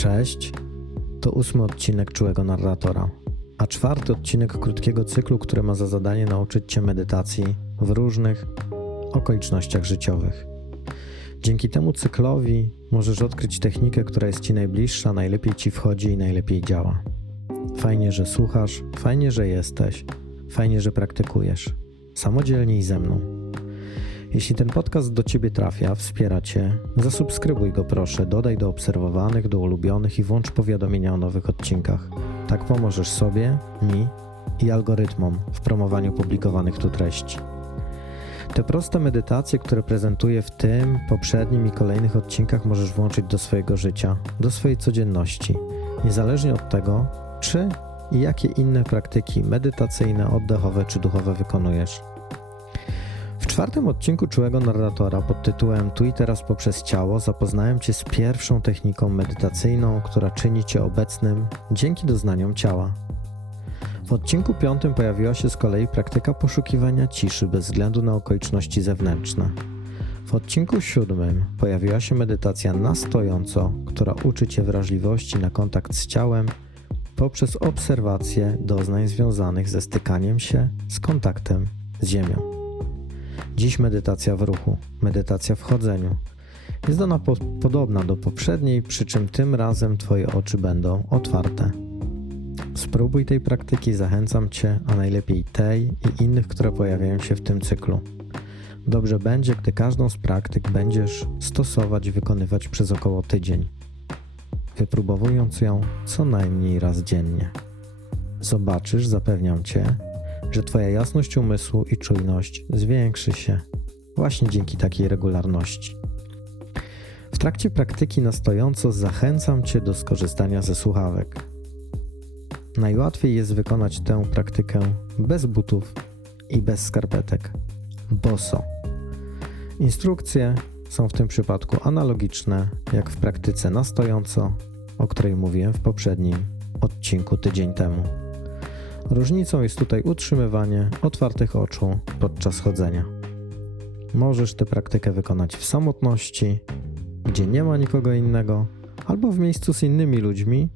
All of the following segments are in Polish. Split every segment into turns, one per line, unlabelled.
Cześć, to ósmy odcinek Czułego Narratora, a czwarty odcinek krótkiego cyklu, który ma za zadanie nauczyć Cię medytacji w różnych okolicznościach życiowych. Dzięki temu cyklowi możesz odkryć technikę, która jest Ci najbliższa, najlepiej Ci wchodzi i najlepiej działa. Fajnie, że słuchasz, fajnie, że jesteś, fajnie, że praktykujesz. Samodzielnie i ze mną. Jeśli ten podcast do Ciebie trafia, wspiera Cię, zasubskrybuj go proszę, dodaj do obserwowanych, do ulubionych i włącz powiadomienia o nowych odcinkach. Tak pomożesz sobie, mi i algorytmom w promowaniu publikowanych tu treści. Te proste medytacje, które prezentuję w tym, poprzednim i kolejnych odcinkach możesz włączyć do swojego życia, do swojej codzienności, niezależnie od tego, czy i jakie inne praktyki medytacyjne, oddechowe czy duchowe wykonujesz. Czwartym odcinku Czułego Narratora pod tytułem Tu i teraz poprzez ciało zapoznałem Cię z pierwszą techniką medytacyjną, która czyni Cię obecnym dzięki doznaniom ciała. W odcinku piątym pojawiła się z kolei praktyka poszukiwania ciszy bez względu na okoliczności zewnętrzne. W odcinku siódmym pojawiła się medytacja na stojąco, która uczy Cię wrażliwości na kontakt z ciałem poprzez obserwację doznań związanych ze stykaniem się z kontaktem z Ziemią. Dziś medytacja w ruchu, medytacja w chodzeniu. Jest ona po podobna do poprzedniej, przy czym tym razem Twoje oczy będą otwarte. Spróbuj tej praktyki, zachęcam Cię, a najlepiej tej i innych, które pojawiają się w tym cyklu. Dobrze będzie, gdy każdą z praktyk będziesz stosować i wykonywać przez około tydzień, wypróbowując ją co najmniej raz dziennie. Zobaczysz, zapewniam Cię, że Twoja jasność umysłu i czujność zwiększy się właśnie dzięki takiej regularności. W trakcie praktyki na stojąco zachęcam Cię do skorzystania ze słuchawek. Najłatwiej jest wykonać tę praktykę bez butów i bez skarpetek, boso. Instrukcje są w tym przypadku analogiczne jak w praktyce na stojąco, o której mówiłem w poprzednim odcinku tydzień temu. Różnicą jest tutaj utrzymywanie otwartych oczu podczas chodzenia. Możesz tę praktykę wykonać w samotności, gdzie nie ma nikogo innego, albo w miejscu z innymi ludźmi,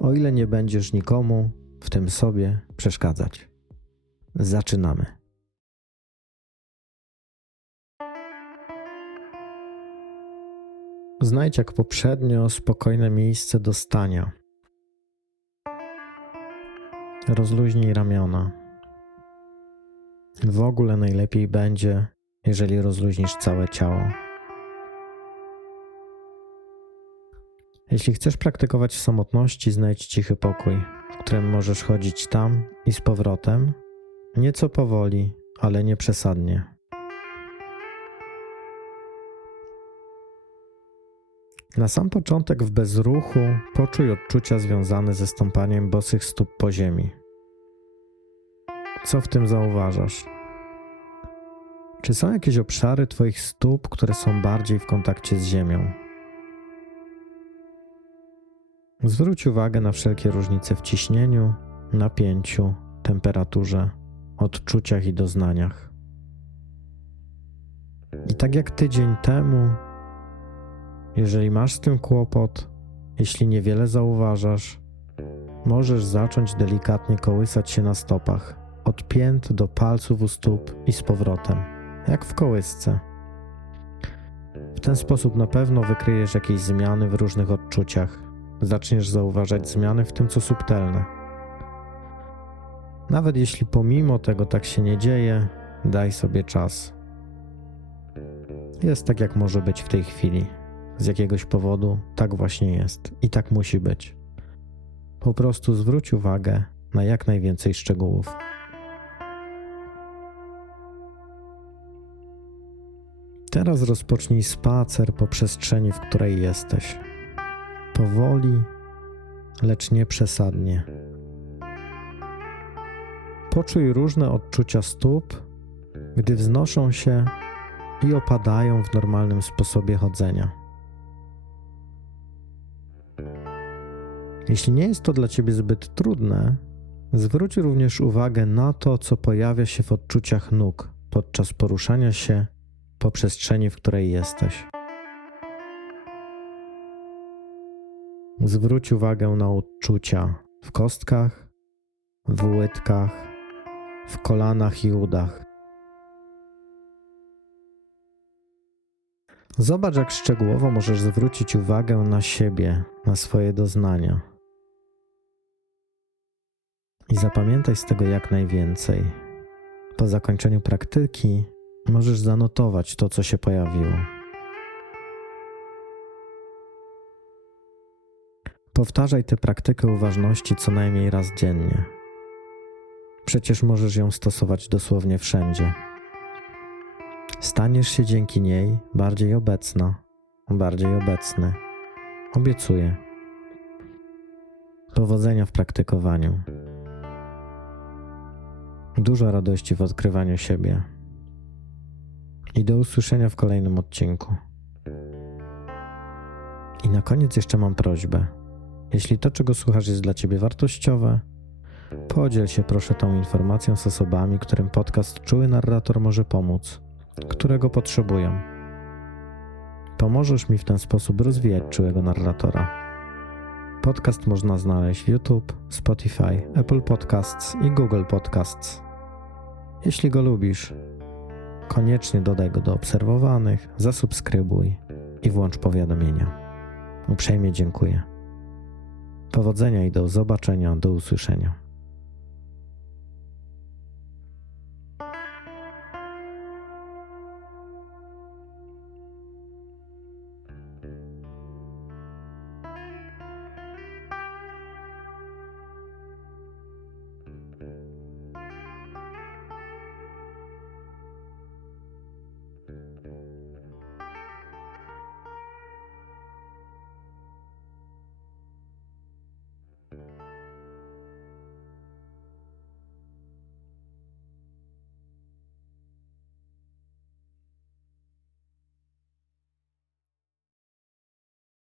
o ile nie będziesz nikomu, w tym sobie, przeszkadzać. Zaczynamy. Znajdź jak poprzednio spokojne miejsce do stania. Rozluźnij ramiona. W ogóle najlepiej będzie, jeżeli rozluźnisz całe ciało. Jeśli chcesz praktykować w samotności, znajdź cichy pokój, w którym możesz chodzić tam i z powrotem, nieco powoli, ale nie przesadnie. Na sam początek w bezruchu poczuj odczucia związane ze stąpaniem bosych stóp po ziemi. Co w tym zauważasz? Czy są jakieś obszary Twoich stóp, które są bardziej w kontakcie z ziemią? Zwróć uwagę na wszelkie różnice w ciśnieniu, napięciu, temperaturze, odczuciach i doznaniach. I tak jak tydzień temu, jeżeli masz z tym kłopot, jeśli niewiele zauważasz, możesz zacząć delikatnie kołysać się na stopach, od pięt do palców u stóp i z powrotem, jak w kołysce. W ten sposób na pewno wykryjesz jakieś zmiany w różnych odczuciach. Zaczniesz zauważać zmiany w tym, co subtelne. Nawet jeśli pomimo tego tak się nie dzieje, daj sobie czas. Jest tak, jak może być w tej chwili. Z jakiegoś powodu tak właśnie jest i tak musi być. Po prostu zwróć uwagę na jak najwięcej szczegółów. Teraz rozpocznij spacer po przestrzeni, w której jesteś. Powoli, lecz nie przesadnie. Poczuj różne odczucia stóp, gdy wznoszą się i opadają w normalnym sposobie chodzenia. Jeśli nie jest to dla Ciebie zbyt trudne, zwróć również uwagę na to, co pojawia się w odczuciach nóg podczas poruszania się po przestrzeni, w której jesteś. Zwróć uwagę na uczucia w kostkach, w łydkach, w kolanach i udach. Zobacz, jak szczegółowo możesz zwrócić uwagę na siebie, na swoje doznania. I zapamiętaj z tego jak najwięcej. Po zakończeniu praktyki możesz zanotować to, co się pojawiło. Powtarzaj tę praktykę uważności co najmniej raz dziennie. Przecież możesz ją stosować dosłownie wszędzie. Staniesz się dzięki niej bardziej obecna, bardziej obecny. Obiecuję. Powodzenia w praktykowaniu. Dużo radości w odkrywaniu siebie. I do usłyszenia w kolejnym odcinku. I na koniec jeszcze mam prośbę. Jeśli to, czego słuchasz, jest dla Ciebie wartościowe, podziel się proszę tą informacją z osobami, którym podcast Czuły Narrator może pomóc, którego potrzebują. Pomożesz mi w ten sposób rozwijać czułego narratora. Podcast można znaleźć w YouTube, Spotify, Apple Podcasts i Google Podcasts. Jeśli go lubisz, koniecznie dodaj go do obserwowanych, zasubskrybuj i włącz powiadomienia. Uprzejmie dziękuję. Powodzenia i do zobaczenia, do usłyszenia.